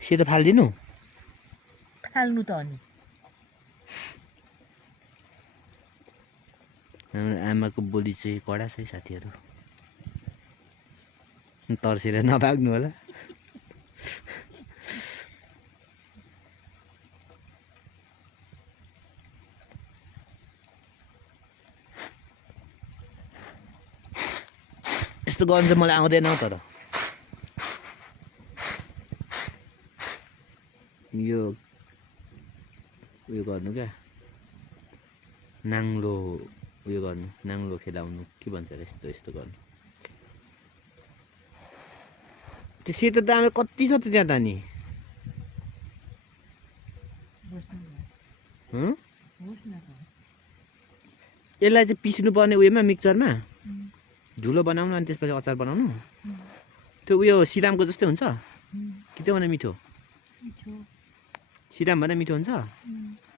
सेतो फालिदिनु फाल्नु त अनि आमाको बोली चाहिँ कडा छ है साथीहरू तर्सेर नभाग्नु होला यस्तो गर्नु चाहिँ मलाई आउँदैन हौ तर यो उयो गर्नु क्या नाङ्लो उयो गर्नु नाङ्लो खेलाउनु के भन्छ र यस्तो यस्तो गर्नु त्यो सेतो दाना कति छ त त्यहाँ त नि यसलाई चाहिँ पिस्नु पर्ने उयोमा मिक्सचरमा झुलो बनाउनु अनि त्यसपछि अचार बनाउनु त्यो उयो सिरामको जस्तै हुन्छ कि त्योभन्दा मिठो सिराम भन्दा मिठो हुन्छ